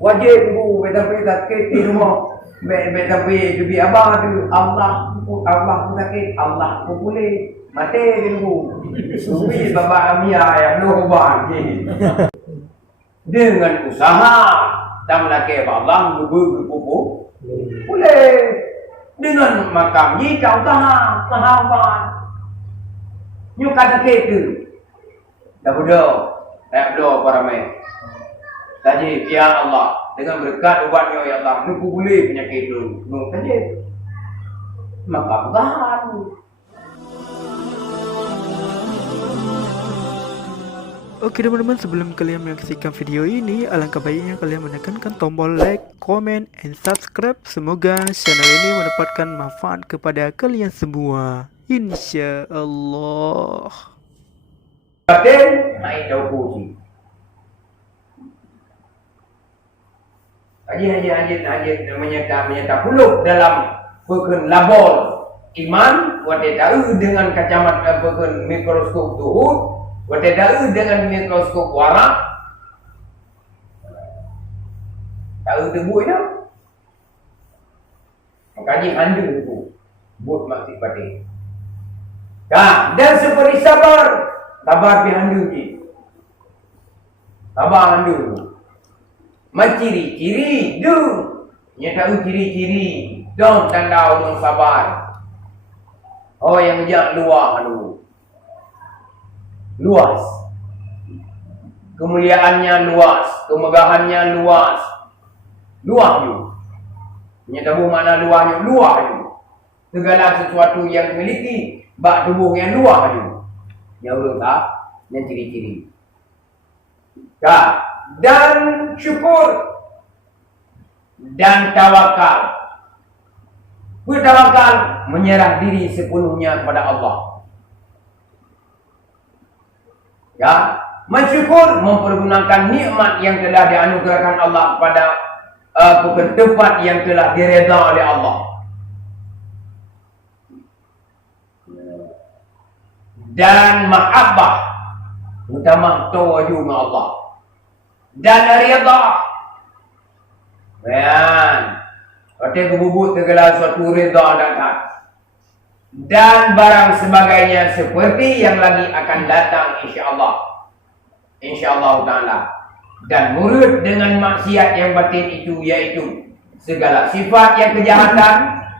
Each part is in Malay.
wajib bu tapi sakit di rumah tapi lebih abang tu Allah pun sakit Allah pun boleh mati di bu subi bapa Amia yang berubah dengan usaha dan laki Allah gugu boleh dengan makam ni kau tahan nyu kata tu dah bodoh para mai tadi ya Allah dengan berkat ubatnya ya Allah nu boleh penyakit tu nu tadi maka tahan. Oke teman-teman, sebelum kalian menyaksikan video ini, alangkah baiknya kalian menekankan tombol like, comment, and subscribe. Semoga channel ini mendapatkan manfaat kepada kalian semua, insya Allah. Batin naik jauh puji. Haji menyata puluh dalam bukan labor iman, wate tahu dengan kacamata bukan mikroskop tuhut. Wate tahu dengan mikroskop warak. Tahu tebu itu. Makaji handu itu. Buat maksud batin. Dan seperti sabar pi handu ji. Sabar handu. Maciri-ciri du. Nya tahu ciri-ciri. Dong tanda orang sabar. Oh yang menjak luar handu. Luas. Kemuliaannya luas, kemegahannya luas. Luas ju. Nya tahu mana luasnya? Luas ju. Segala sesuatu yang memiliki bak tubuh yang luas ju. Ya Allah tak? Yang ciri-ciri. Dan syukur dan tawakal. Bertawakal menyerah diri sepenuhnya kepada Allah. Ya, mensyukur mempergunakan nikmat yang telah dianugerahkan Allah kepada tempat yang telah diredha oleh Allah. Dan mahabbah utama tawaju dengan Allah. Dan ridha. Bayan. Arti kebubut segala suatu ridha datang. Dan barang sebagainya seperti yang lagi akan datang insya-Allah. Insya-Allah taala. Dan murid dengan maksiat yang batin itu yaitu segala sifat yang kejahatan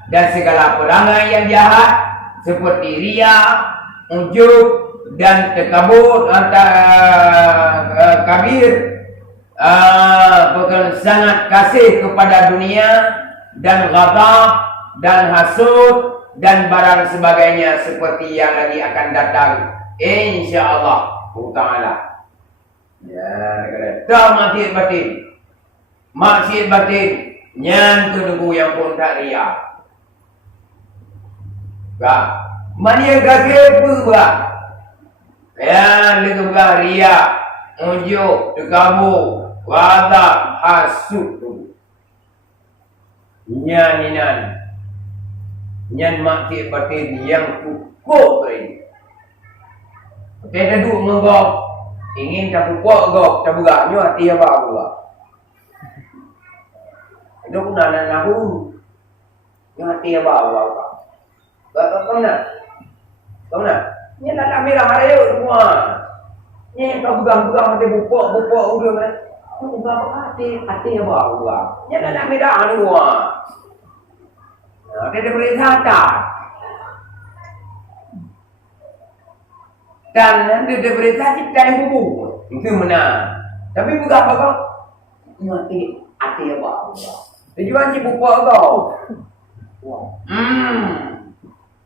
dan segala perangai yang jahat seperti riya, ujub dan takabur kabir, bukan sangat kasih kepada dunia dan ghadab dan hasud dan barang sebagainya seperti yang lagi akan datang insya-Allah taala. Ya, kata maksiat batin nyan tu yang pun tak riya. Mania gage berubah. Ya, legah riya, unjuk, tegabur, ghadab, hasud tu. Nyan maksiat batin yang cukup ini. Kita duduk menggok, ingin tak pupuk gok, tak beragnya hati apa pula. Itu pun nak nahu. Yang hati apa pula. Kau nak? Ni nak merah hari semua. Ni kau pegang hati pupuk udah kan. Kau pegang hati apa pula. Ni nak merah semua. Dia boleh sadar. Dan dia boleh sadar dan bubu. Itu benar. Tapi bukan apa kau. Hati apa. Tujuan si bubu kau.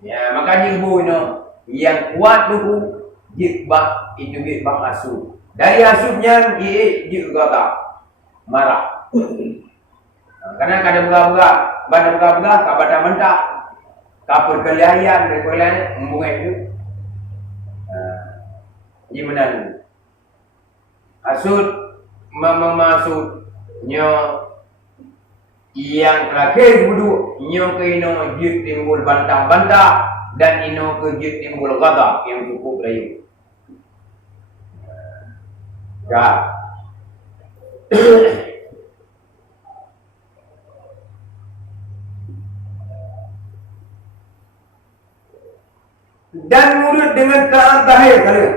Ya, makanya ibu ini yang kuat tu jibak itu jibak hasud. Dari hasudnya dia juga marah. Karena kadang berat, kabar mentah, kapur keliayan, rekolian, membungai itu. Ini benar. Hasud, maksudnya yang terakhir dulu, yang ke ino jid timbul bantah-bantah dan ino ke jid timbul ghadab yang cukup layu. Ya. dan murid dengan taat zahir kalian.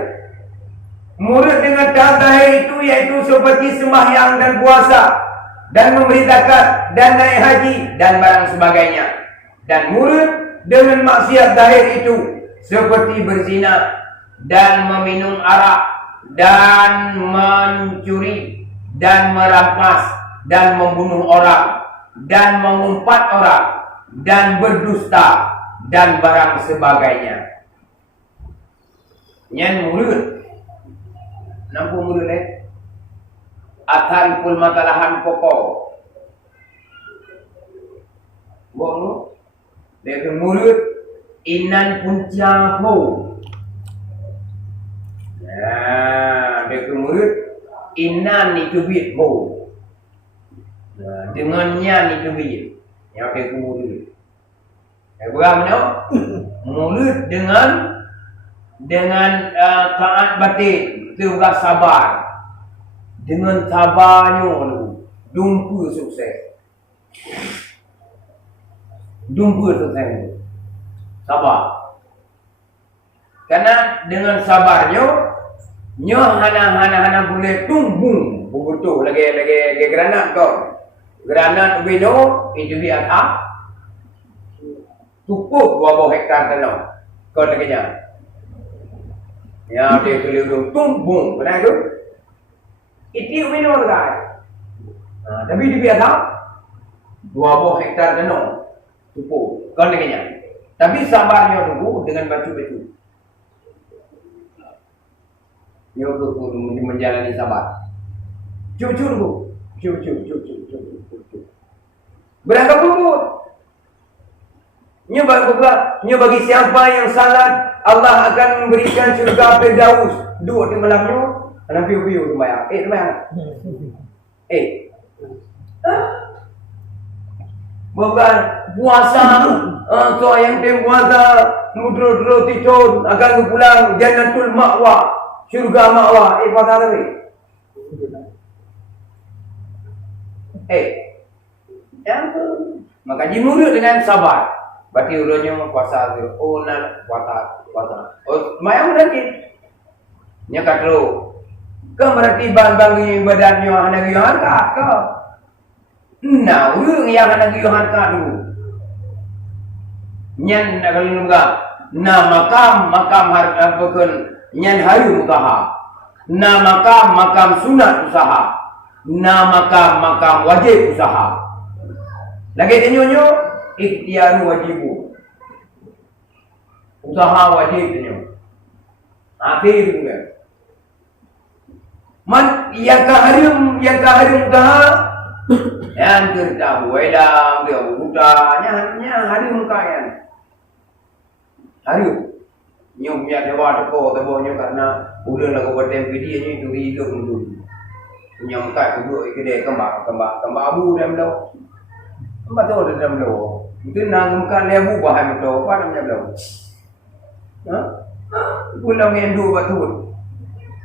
Murid dengan taat zahir itu yaitu seperti sembahyang dan puasa dan memberi zakat dan naik haji dan barang sebagainya. Dan murid dengan maksiat zahir itu seperti berzina dan meminum arak dan mencuri dan merampas dan membunuh orang dan mengumpat orang dan berdusta dan barang sebagainya. Nyan murid nampu murid ataripul matalahan pokok bono dek murid inan punca ho. Nah, dek murid inan itu bit ho. Nah, dengannya itu bit yang dek murid. Bagaimana? Murid dengan taat batin, juga sabar. Dengan sabarnya dumpu sukses. Dumpu sukses. Sabar. Karena dengan sabarnya nyo hana boleh tumbuh betul lagi granat kau. Granat bino itu biasa cukup 2 hektar tanah. Kau dengarnya. Ya, dia keliru tumbuh, benar tu? Itu minor kan? Tapi dia biasa 2 hektar tanah cukup. Kau dengarnya. Tapi sabarnya dulu dengan batu-batu. Dia dulu menjalani sabar. Jujur dulu. Jujur. Berangkat bubur. Nya bagi siapa yang salat, Allah akan memberikan surga Firdaus. Duduk di malamnya, ana piu-piu sembahyang. Bukan puasa, so yang tem puasa, mudro tidur akan pulang jannatul ma'wa, surga ma'wa. Puasa tadi. Yang tu maka jimurut dengan sabar. Berarti urutnya puasa tu. Puasa. Mayang berarti. Nya katro. Ke berarti bang badannya hana giyohan ka. Nah, urut yang hana giyohan ka dulu. Nyan nak kalau nungga. Nah, makam harapkan nyan hayu utaha. Nah, makam sunat usaha. Nah, makam wajib usaha. Lagi tenyonyo ikhtiar wajibu. Usaha wajib tenyo. Akhir juga. Man yang kaharim usaha yang kerja welang dia udahnya harim kayan. Harim. Nyom ya dewa teko karena udah lagu bertem videonya itu itu dulu. Nyom kat dulu kedai kembang abu dalam lau. Kembang tu ada dalam lau. Mungkin nangkan lebu bahan itu apa namanya belum? Pulang endu betul.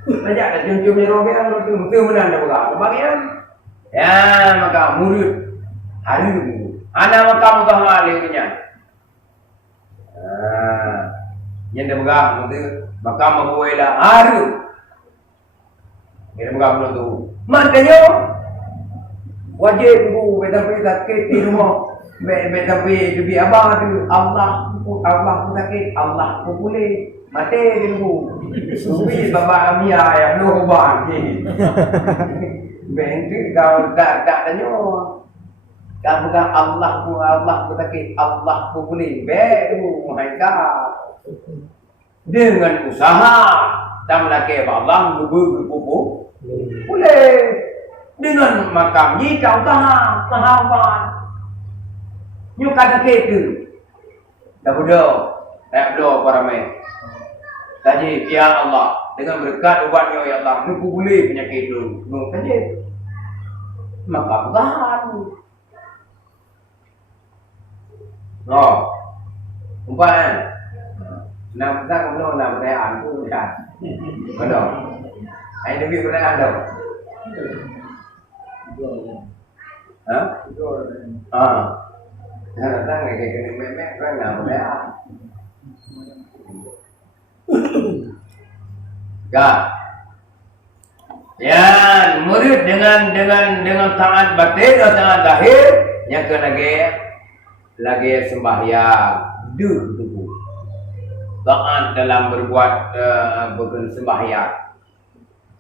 Banyak ada jumjumnya rombongan itu mesti benar dah berapa? Bagian? Ya maka murid hari itu. Anak maka mudah malingnya. Yang dah berapa? Mesti maka membuatlah hari. Kita berapa belum tu? Maknanya wajib bu beda di rumah. Tapi dubi abang tu Allah sakit Allah boleh mati dulu dubi bapa amia yang lu ubah ni bentu kau tak tanya kau bukan Allah sakit Allah boleh beru mereka dengan usaha dan laki Allah bubu boleh dengan makam ni kau sahabat nyu kata ketu. Dah berdoa para mai. Tadi ya Allah dengan berkat ubatnya ya Allah, nu boleh penyakit itu. Nu tadi. Maka tahan. Umpan. Nam sang no nam perayaan tu kan. Betul. Ai lebih perayaan dah. Datang kayak gini memek kan nggak boleh. Ya. Ya, murid dengan taat batin atau taat zahir yang ke lagi sembahyang tubuh. Taat dalam berbuat sembahyang.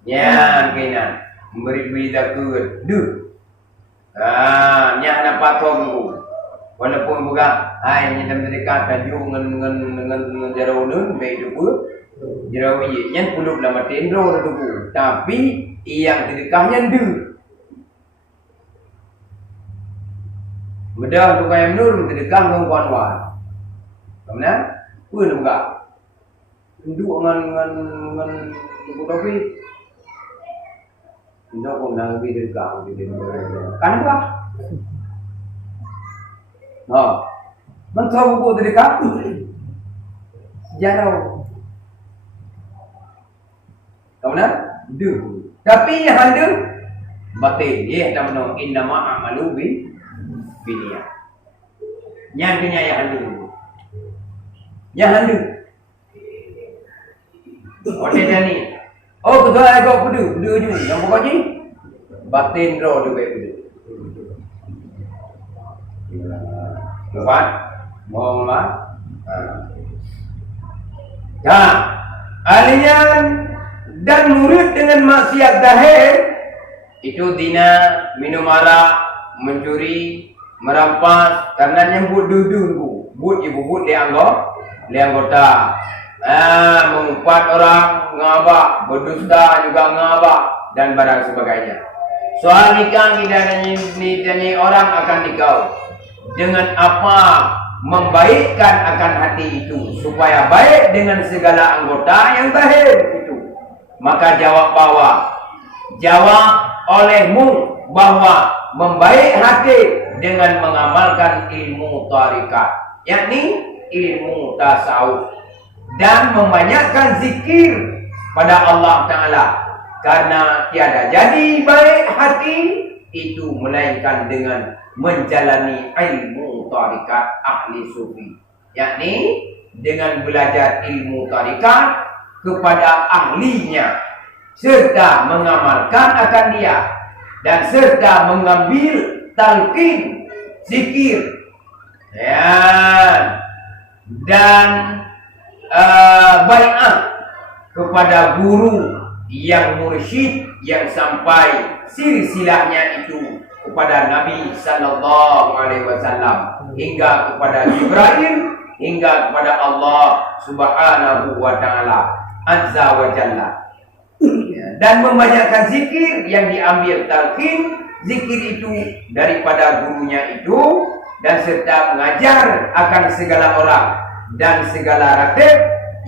Ya, kena memberi zakat nya nak patong tu. Walaupun bukan hai dalam dekat tajuk dengan jarau nun baik tu jarau ye yang puluh lama tendro tu tapi yang sedekahnya ndu. Mudah tu kaya nur sedekah dengan kawan-kawan. Kemudian pun buka. Ndu dengan tapi ndu pun nang sedekah kan apa? Oh, mentau buku sedekah jarau. Kemudian ndu. Tapi yang ada batin dia nama inna ma'amalu biniyah. Yang kena yang ada. Yang ada. Okey dah ni. Oh betul agak pedu je. Yang pokok ni batin roh dia baik pedu. Lepas mohon lah. Ya, alian dan murid dengan maksiat zahir itu zina, minum arak, mencuri, merampas karena nyebut dudung but ibu but dia anggota mengumpat orang ngabak, berdusta juga ngabak dan barang sebagainya. Soal nikah kita nyanyi orang akan nikah dengan apa membaikkan akan hati itu supaya baik dengan segala anggota yang zahir itu. Maka jawab olehmu bahwa membaik hati dengan mengamalkan ilmu tarikat, yakni ilmu tasawuf dan membanyakkan zikir pada Allah Ta'ala, karena tiada jadi baik hati itu melainkan dengan menjalani ilmu tarikat ahli sufi, yakni dengan belajar ilmu tarikat kepada ahlinya serta mengamalkan akan dia dan serta mengambil talqin zikir ya, dan bai'ah kepada guru yang mursyid yang sampai silsilahnya itu kepada Nabi sallallahu alaihi wasallam hingga kepada Jibril hingga kepada Allah Subhanahu wa taala azza wa jalla, dan membanyakkan zikir yang diambil talqin zikir itu daripada gurunya itu, dan serta mengajar akan segala orang dan segala ratib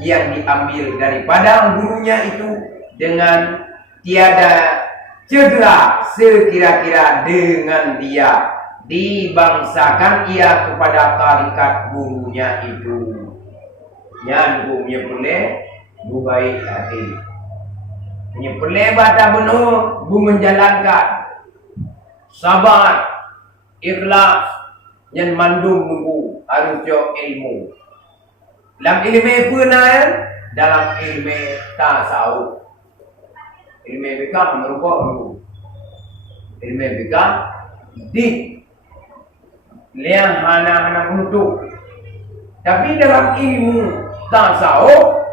yang diambil daripada gurunya itu dengan tiada cedera sekira-kira dengan dia dibangsakan ia kepada tarikat gurunya itu. Yang gurunya boleh baik hati. Ini boleh baca benar, bu menjalankan sabar, ikhlas, yang mandum nunggu harus jauh ilmu. Dalam ilmu apa dalam ilmu tasawuf. Ilmu fikah merupakan dulu. Ilmu fikah di liang hana menutup. Tapi dalam ilmu tasawuf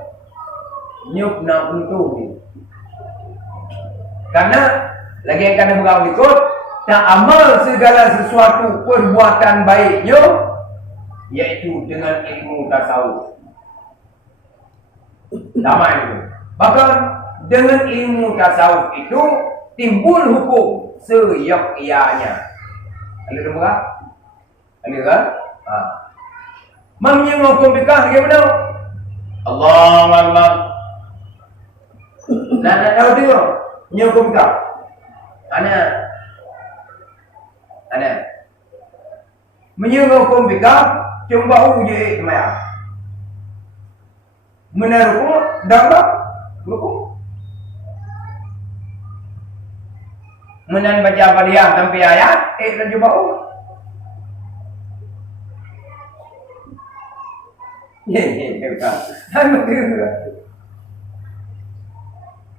nyup nak menutup. Karena lagi yang kena bergaul ikut tak amal segala sesuatu perbuatan baiknya yaitu dengan ilmu tasawuf. Sama itu. Bahkan dengan ilmu tasawuf itu timbul hukum seyogyanya. Ada dengar? Ada kan? Mamnya hukum fikah bagaimana? Allahu Akbar. Nak tahu dia? Hukum fikah. Ana. Menyuruh hukum fikah cuma uje kemaya. Menaruh dalam hukum. Menan baca Fatihah sampai ayat dan coba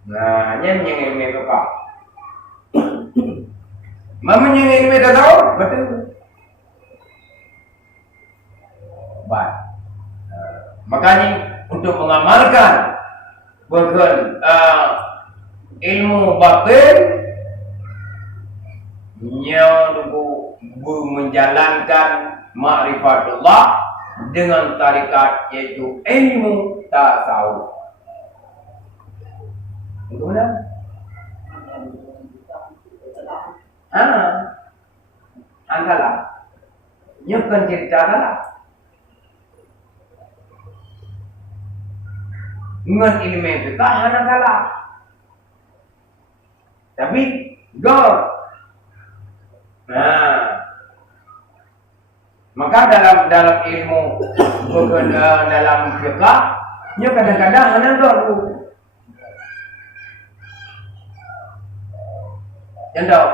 Nah, yang ilmu apa? Mama yang ilmu tak tahu, betul. Baik. Makanya untuk mengamalkan bukan ilmu batin yang menjalankan ma'rifatullah dengan tarikat yaitu ilmu tasawuf. Betul tak? Angkalah. Nyukan cerita lah. Dengan ilmu fiqh angkalah. Tapi gor. Maka dalam ilmu bukan dalam fiqh, nya kadang-kadang angkalah. Contoh,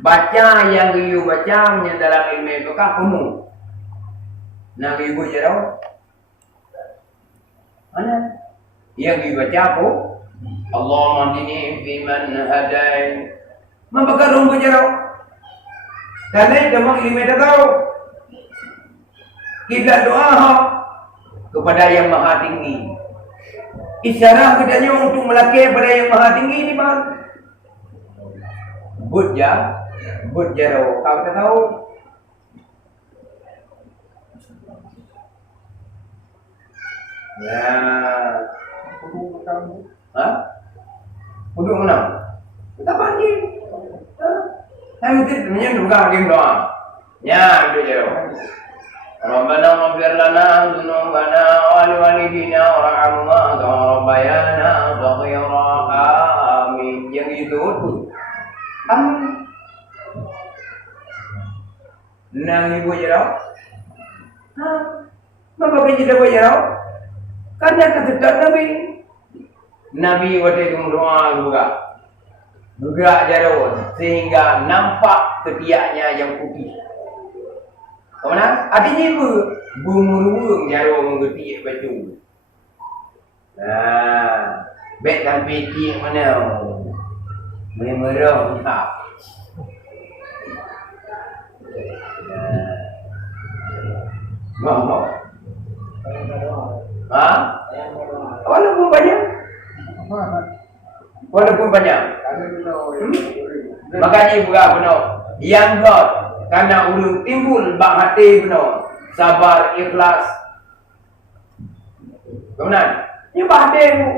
baca yang you baca yang dalam ilmu itu kan penuh. Nah, ibu jauh. Mana? Yang you baca apa? Allahumma hdini fi man hadain. Membakar rumbu jauh. Karena itu memang ilmu itu tahu. Kita doa kepada yang maha tinggi. Isyarat kitanya untuk melaki pada yang maha tinggi ini bang. But jaro, kau tak tahu? Ya, Puduk mana? Kita panggil. Saya mungkin juga hakim doa. Ya, itu jaro. Rabbana maghfir lana dzunubana wa liwalidina warhamhuma kama rabbayana shaghira. Amin. Yang itu tuh. Nang ibu jauh, maka kita jauh, karena ketedak Nabi waktu itu doa juga jauh sehingga nampak ketiaknya yang putih. Kemana? Artinya ibu bungung jauh mengerti baju. Nah, bet sampai tiak mana? Memerah tak. Ngomong. Walaupun banyak. Makanya ibu benar. Yang God karena ulun timbul bak hati benar. Sabar, ikhlas. Kemudian, ini bak hati ibu.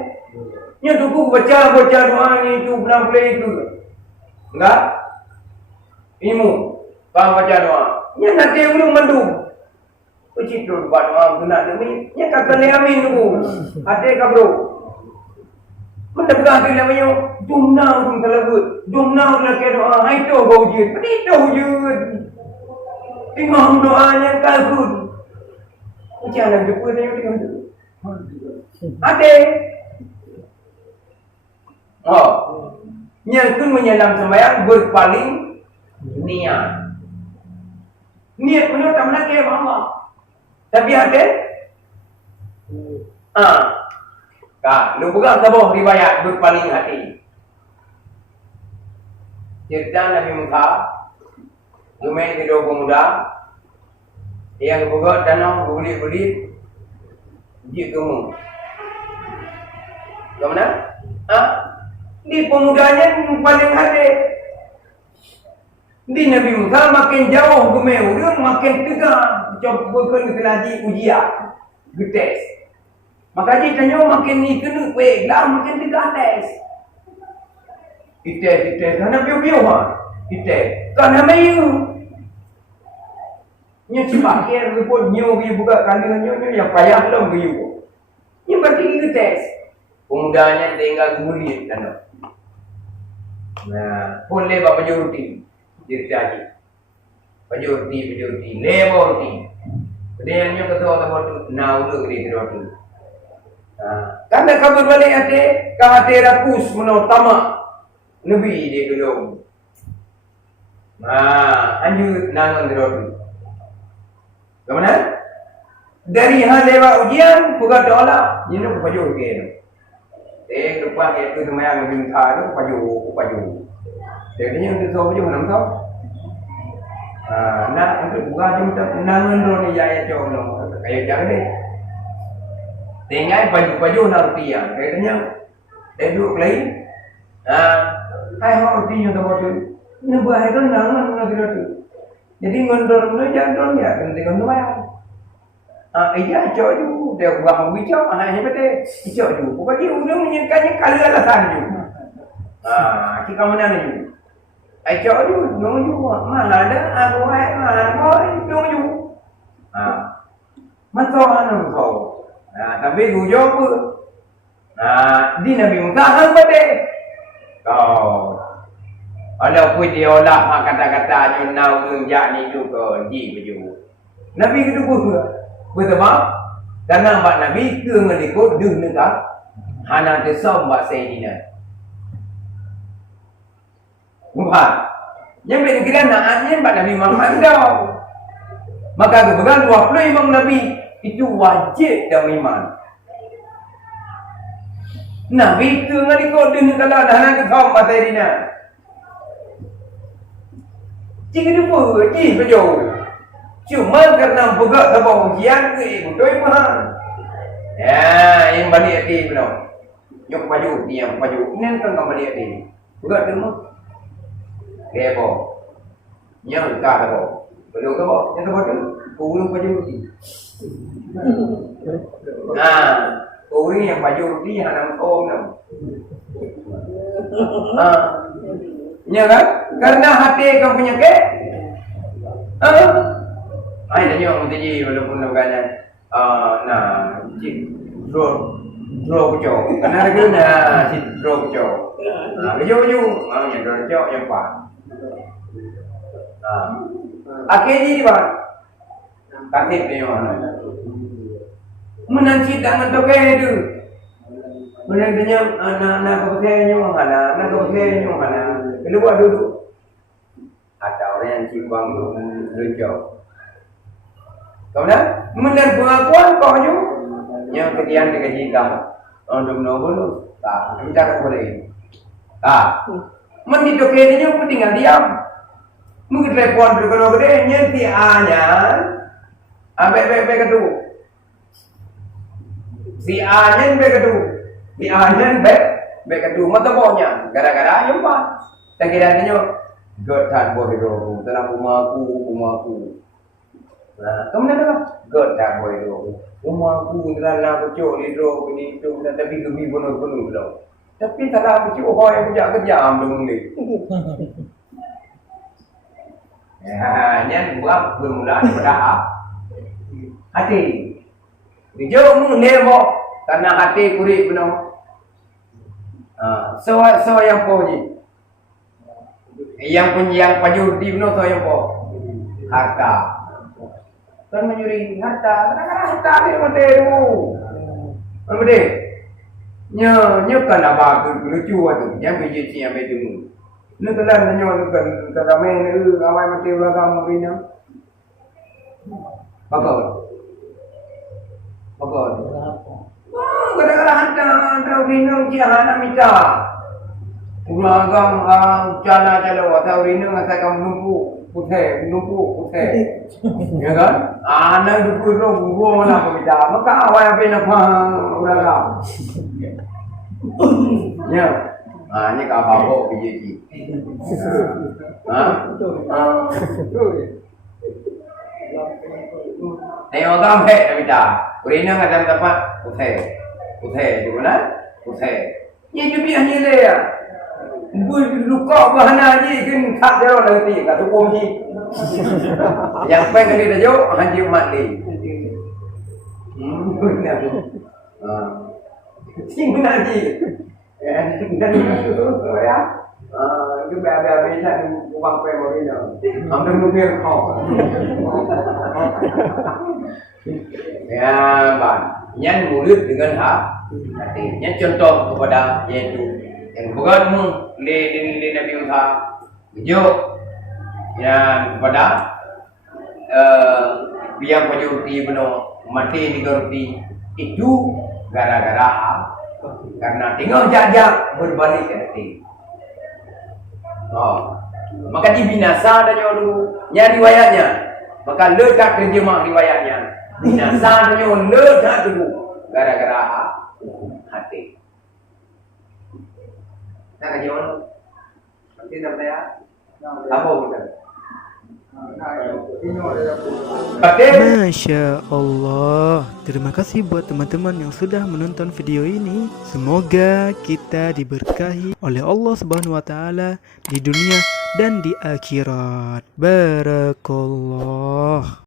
Nya tuku baca doa ni itu benar boleh itu. Enggak? Ilmu. Bang baca doa. Nya nanti belum mendung. Ucit tu buat doa benar demi. Nya kata ni amin tu. Ada ka bro. Mendekat dia namanya dumna udung telebut. Dumna nak doa hai tu bau je. Itu je. Imam doanya kalbun. Ucap nak jumpa dia tu. Ada yang pun menyelam sembahyang berpaling niat. Niat penuh tak melaki Allah. Tapi ada? Lu pegang sebuah riwayat berpaling hati. Cerita Nabi Musa, Lumai kedua pemuda, yang berbuat danau berbelit-belit, dia gemuk. Kemana? Di pemudanya paling hati. Di Nabi Musa makin jauh bermehur, makin tegang. Coba kena di ujian, getes. Maka dia tanya makin ni kena kuih lah, makin tegang tes. Kita karena biu-biu kita karena mayu. Nya cepat kira report nyu dia buka kandungan nyu yang payah belum biu. Nya berarti kita tes. Pemudanya tinggal gulit kan. Nah, boleh bapa juruti jadi baju roti lebo roti kemudian yang ketua atau na udah gede roti. Karena kabar balik hati rakus menutama Nabi dia dulu. Anjur nangan roti. Kemana? Dari hal lewat ujian bukan doa ini baju roti. Lepas itu semayang bintang tu paju. Jadi yang tu paju nam tau. Nak untuk buka jom tak nangan ro ni jaya jom no. Kayak jangan deh. Tengai paju nak rupiah. Katanya duduk lain. Hai hok rupiah tu bodoh. Ni buat itu nangan nak tu. Jadi ngontor ni jangan ya, kena tengok tu bayar. Iya cok ju, dia buang bicara, hebat deh, cok ju. Pokoknya ujung menyekannya kali alasan ju. Kita mana ni? Cok ju, dong ju, mana ada aku mana dong ju. Mantor mantor. Tapi gue jawab. Di Nabi Musa apa deh? Kalau pun dia olah kata-kata nyunau tunjak ni tu ke ji baju. Nabi itu pun betul tak? Karena mak Nabi ke ngelikut duh negak hana tesom bak Sayyidina. Bukan. Yang boleh kira naannya mak Nabi Muhammad dah. Maka kebetulan 20 imam Nabi itu wajib dalam iman. Nabi ke ngelikut duh negak hana tesom bak Sayyidina. Jika lupa, berjauh. Cuma karena pegang tabung ujian ke betul paham. Ya, yang balik hati belum. Yang baju, yang baju. Ini kan kau balik hati. Pegang tu mah. Dia apa? Yang tak apa. Belum apa? Yang apa tu? Kurung baju roti. Kurung yang baju roti yang ada om tu. Ya kan? Karena hati kau punya ke? Ai tanya orang tadi walaupun namanya draw kecil. Karena guna si draw kecil. Baju yang draw kecil yang pak. Akhirnya di mana? Kasih dia mana? Menanti tangan tokai itu. Menantinya anak kepercayaan mana? Anak kepercayaan mana? Keluar dulu. Ada orang yang cimbang lucu. Kemudian mendan pengakuan kau ju yang kegiatan dikaji kamu untuk menunggu tak kita boleh mendidokenya pun tinggal diam mungkin telepon berkalo gede nyenti anyan abek kedua si anyan bek kedua mata bawahnya gara-gara jumpa tak kira-kiranya gotan boh hidup dalam rumahku. Kemudian apa? Gotan boh hidup rumahku dalam aku hidup ini itu tapi gemi penuh belum. Tapi tak aku cok yang kerja belum ni. Nyan buat bermula daripada hati. Dijauh menemo karena hati kurik penuh. So yang poji. Yang paju di benar tu yang po harta. Kan menyuri harta, kadang-kadang harta dia mati tu. Mesti. Nya kan abah tu lucu tu. Yang biji yang betul. Ni telan nya kan kadang main ni awak mati belakang mungkin. Bakal. Kadang-kadang harta minum dia hana minta. Ulagam cana atau ini ngasih kamu numpu putih. Ya kan? Anak dulu guru mana pemida, maka awak yang pernah ulagam. Ya, ini kapal biji. Tengok gambar pemida. Urina ngasih tempat putih, di mana? Putih. Ini juga hanya dia. Luka bahana je kan tak dia orang lagi kat tukum je. Yang pengen dia jauh hanya mat dia. Tinggal je. Dan ya. Itu biar-biar macam uang pemori nya. Ambil mobil kau. Ya, bang. Yang murid dengan hati. Yang contoh kepada yaitu yang bukan le Nabi Musa tunjuk yang kepada biang paju roti penuh mati di roti itu gara-gara Karena tengok jak-jak berbalik ke hati. Maka dibinasa dah dulu. Nya riwayatnya. Maka letak terjemah riwayatnya. Binasa dah letak dulu. Gara-gara hati. Nak kaji mana? Nanti tak saya. Apa kita? Masya Allah. Terima kasih buat teman-teman yang sudah menonton video ini. Semoga kita diberkahi oleh Allah Subhanahu wa taala di dunia dan di akhirat. Barakallah.